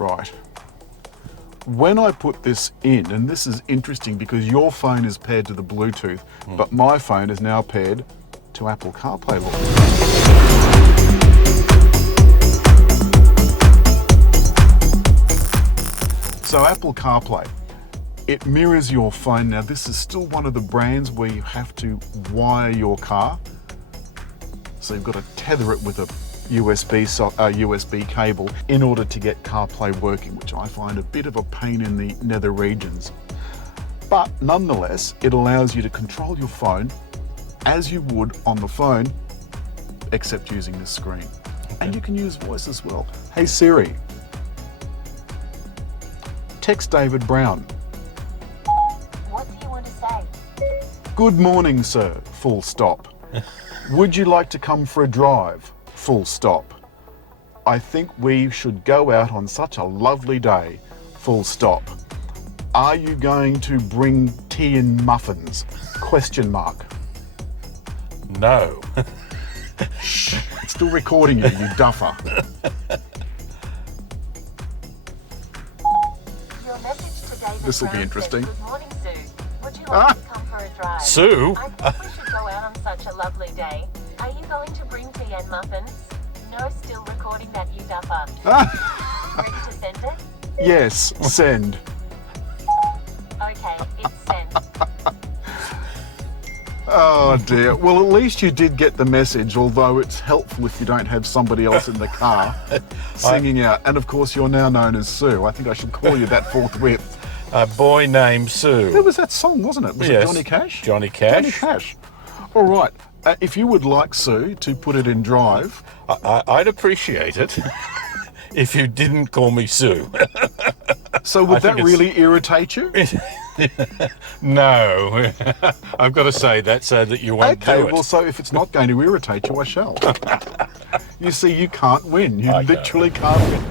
Right. When I put this in, and this is interesting because your phone is paired to the Bluetooth, but my phone is now paired to Apple CarPlay. So Apple CarPlay, it mirrors your phone. Now this is still one of the brands where you have to wire your car. So you've got to tether it with a USB cable in order to get CarPlay working, which I find a bit of a pain in the nether regions. But nonetheless, it allows you to control your phone as you would on the phone, except using the screen. Okay. And you can use voice as well. Hey Siri, text David Brown. What do you want to say? Good morning, sir, full stop. Would you like to come for a drive? Full stop. I think we should go out on such a lovely day. Full stop. Are you going to bring tea and muffins? Question mark. No. Shh, it's still recording you, you duffer. Your message to David This will be Brown interesting. says, good morning, Sue. Would you like to come for a drive? Sue? I think we should go out on such a lovely day. Are you going to bring tea and muffins? No, still recording that, you duffer. Ready to send it? Yes, send. Okay, it's sent. Oh dear. Well, at least you did get the message, although it's helpful if you don't have somebody else in the car singing out. And of course, you're now known as Sue. I think I should call you that forthwith. A boy named Sue. There was that song, wasn't it? Was Yes. it Johnny Cash? Johnny Cash. Johnny Cash. All right. If you would like Sue to put it in drive. I'd appreciate it if you didn't call me Sue. So would that really irritate you? No. I've got to say that so that you won't do it. Well, so if it's not going to irritate you, I shall. You see, you can't win. You literally can't win.